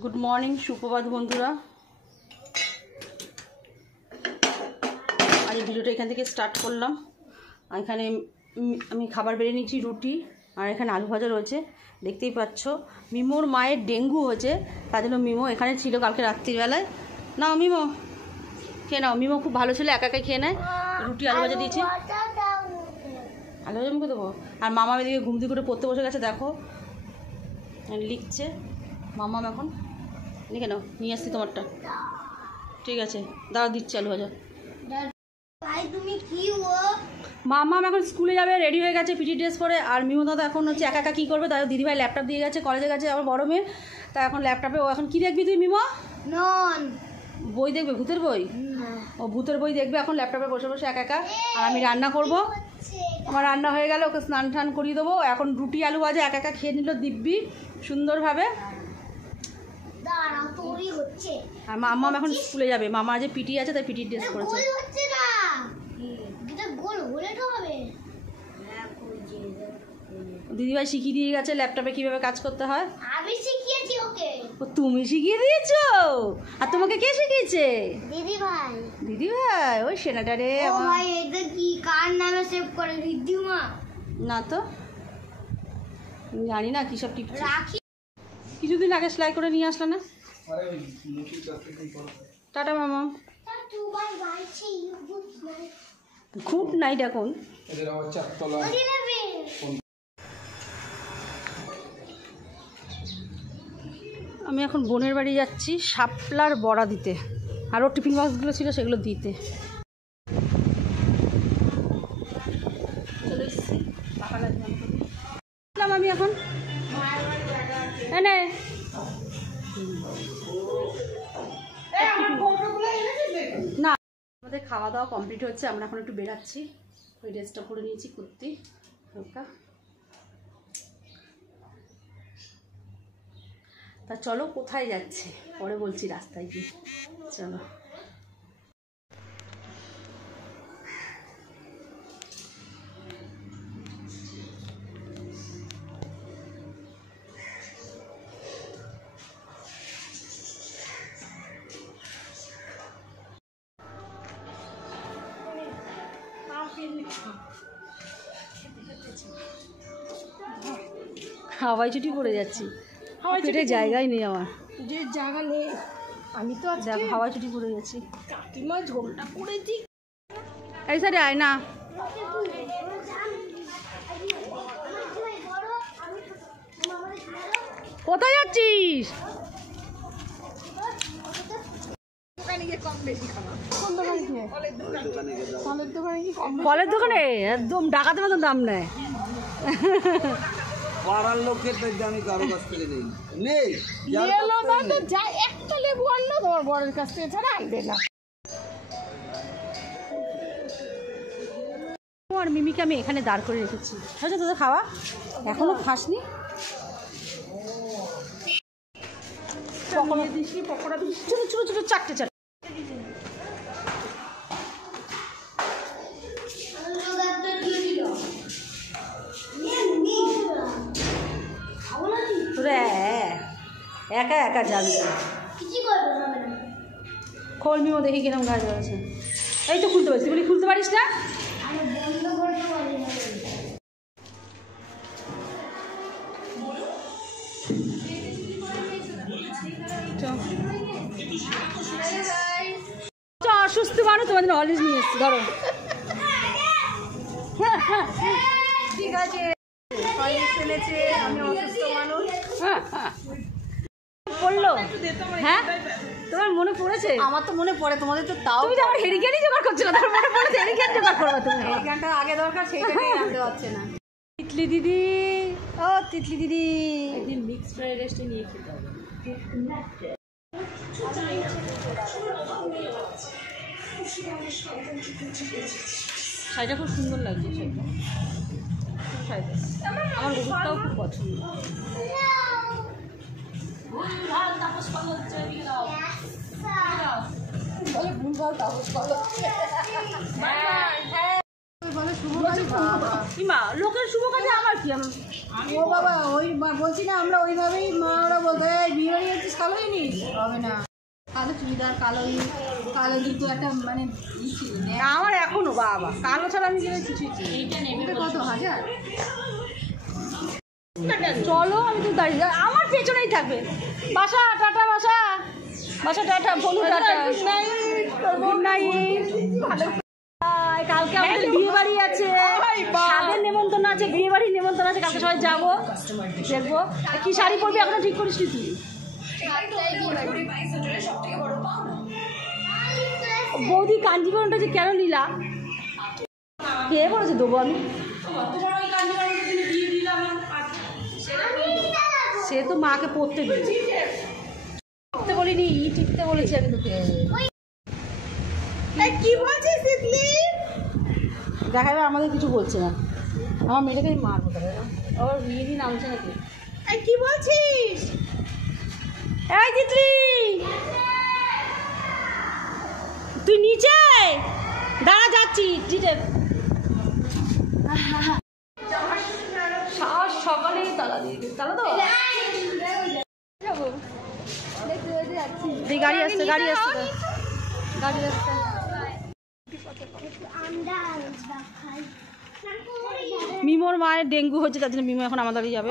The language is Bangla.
गुड मर्निंग सुप्रभात बंधुरा आज भिडियोटा एखान থেকে स्टार्ट করলাম। এখানে আমি খাবার বেড়ে নিয়েছি রুটি আর এখানে আলু ভাজা রয়েছে। দেখতেই পাচ্ছ মিমোর মায়ের ডেঙ্গু হয়েছে, তার জন্য মিমো এখানে ছিল কালকে রাত্রিবেলায়। নাও মিমো খেয়ে নাও। মিমো খুব ভালো ছিল, একা একা খেয়ে নেয়। রুটি আলু ভাজা দিয়েছি, আলু ভাজা মুখে দেবো। আর মামা এদিকে ঘুম থেকে করে পড়তে বসে গেছে, দেখো লিখছে। মামাম এখন লিখে নাও, নিয়ে আসছি তোমারটা। ঠিক আছে দাঁড়া দিচ্ছি আলু ভাজা। মামাম এখন স্কুলে যাবে, রেডি হয়ে গেছে পিটি ড্রেস পরে। আর মিমো দাদা এখন হচ্ছে একা একা কী করবে, তাই দিদিভাই ল্যাপটপ দিয়ে গেছে, কলেজে গেছে আমার বড় মেয়ে। তা এখন ল্যাপটপে ও এখন কী দেখবি তুই মিমো? বই দেখবে, ভূতের বই। ও ভূতের বই দেখবে এখন ল্যাপটপে বসে বসে একা একা। আর আমি রান্না করব, আমার রান্না হয়ে গেলে ওকে স্নান টান করিয়ে দেবো। এখন রুটি আলু ভাজা একা একা খেয়ে নিল দিব্যি সুন্দরভাবে। আর মামা এখন স্কুলে যাবে, মামা যে পিটি আছে তাই পিটি ড্রেস করেছে। দিদিভাই শিখিয়ে দিয়ে গেছে ল্যাপটপে কিভাবে কাজ করতে হয়। আমি শিখিয়েছি ওকে। ও তুমি শিখিয়ে দিয়েছো? আর তোমাকে কে শিখিয়েছে? দিদিভাই। দিদিভাই ওই সেনাটা রে। ও ভাই এটা কি কার নামে সেভ করে? রিদ্ধিমা না তো, জানি না কি সব টিপ রাখি। কিছুদিন আগে সেলাই করে নিয়ে আসলে না। টাটা মামা। Good night. এখন আমি এখন বোনের বাড়ি যাচ্ছি শাপলার বড়া দিতে, আরও টিফিন বক্সগুলো ছিল সেগুলো দিতে। চলে এসেছি আমি এখন এনে না। আমাদের খাওয়া দাওয়া কমপ্লিট হচ্ছে, আমরা এখন একটু বেরাচ্ছি। ওই ড্রেসটা পরে নিয়েছি কুর্তি হালকা। তা চলো কোথায় যাচ্ছে পরে বলছি, রাস্তায় গিয়ে। চলো হাওয়াই ছুটি পড়ে যাচ্ছি, পেটে জায়গাই নেই আমার। যে জায়গা নেই আমি তো দেখো হাওয়াই ছুটি পড়ে গেছি। কাকিমা ঝোলটা করেছি। এই সাইডে আয় না। কোথায় যাচ্ছিস? ফলের দোকানে একদম ডাকাতের মতো দাম নেয়। পাড়ার লোকের আমি কারো কাছ থেকে নেই। একটা লেবু আনলো তোমার বড়ের কাছ থেকে, ছাড়া আনবে না। আর মিমিকে আমি এখানে দাঁড় করে রেখেছি। হয়েছে তোদের খাওয়া? এখনো খাসনি? পকোড়া ছোটো ছোটো ছোটো চারটে চারটে। তোরা একা একা যাবি? খোল মিমো দেখি কিরম গাছ রয়েছে। এই তো খুলতে পারিস, তুই বলি খুলতে পারিস না? অসুস্থ মানুষ তোমাদের অলরেজ নিয়ে এসছি, ধরো। ঠিক আছে ফেলেছে, আমি অসুস্থ মানুষ। পড়লো? হ্যাঁ তোমার মনে পড়েছে? আমার তো মনে পড়ে, তোমাদের তো তাও। তুমি তো আমার হেরিকেনই জোগাড় করছো না, তোমার মনে পড়েছে হেরিকেন জোগাড় করবে তুমি। হেরিকেনটা আগে দরকার, সেইটাই আনতে পারছে না। তিতলি দিদি, ও তিতলি দিদি, একদিন মিক্স ফ্রাইড রাইসটা নিয়ে খেতে হবে। শাড়িটা খুব সুন্দর লাগছে, শাড়িটা আমার গরুটাও খুব পছন্দ। ভুলভাল তাপস পালো। লোকের শুভ কাজে আমার কি? ও বাবা, ওই বলছি না আমরা ওইভাবেই মা ওরা বলতে বিয়ে বাড়ি যাচ্ছিস কালোই নিস হবে না, কালো চুড়িদার, কালো জুতো একটা মানে ছিল না। আমার এখনো বাবা কালো ছাড়া আমি গেলে কিছুই চিনি এটা কত হাজার? চলো আমি তো দাঁড়িয়ে আমার পেছনেই থাকবে। বাসা টাটা, বাসা বাসা টাটা, বলু টাটা, গুড নাইট। কালকে আমাদের বিয়ে বাড়ি আছে, স্বাদের নেমন্তন্ন আছে, বিয়ে বাড়ির নেমন্তন্ন আছে, কালকে সবাই যাবো দেখবো। কি শাড়ি পরবি এখনো ঠিক করিস নি তুই? বৌদি কাঞ্জিবরণটা যে কেন নিলা? কে বলেছে দেবো আমি? সে তো মাকে পড়তে দিয়েছে, পড়তে বলিনি, টিপতে বলেছি আমি তোকে। কি বলছিস তিতলি? দেখা যাবে আমাদের কিছু বলছে না, আমার মেয়েটাকে আমি মারবো তাহলে। আবার বিয়ে দিন নামছে নাকি? কি বলছিস? এই তিতলি তুই নিচে দাঁড়া, যাচ্ছি জিটে। সকালেই তালা দিয়ে দিস, তালা তো গাড়ি আসছে, গাড়ি আসছে, গাড়ি আসছে। মিমোর মায়ের ডেঙ্গু হচ্ছে, তার জন্য মিমো এখন আমাদের বাড়ি যাবে।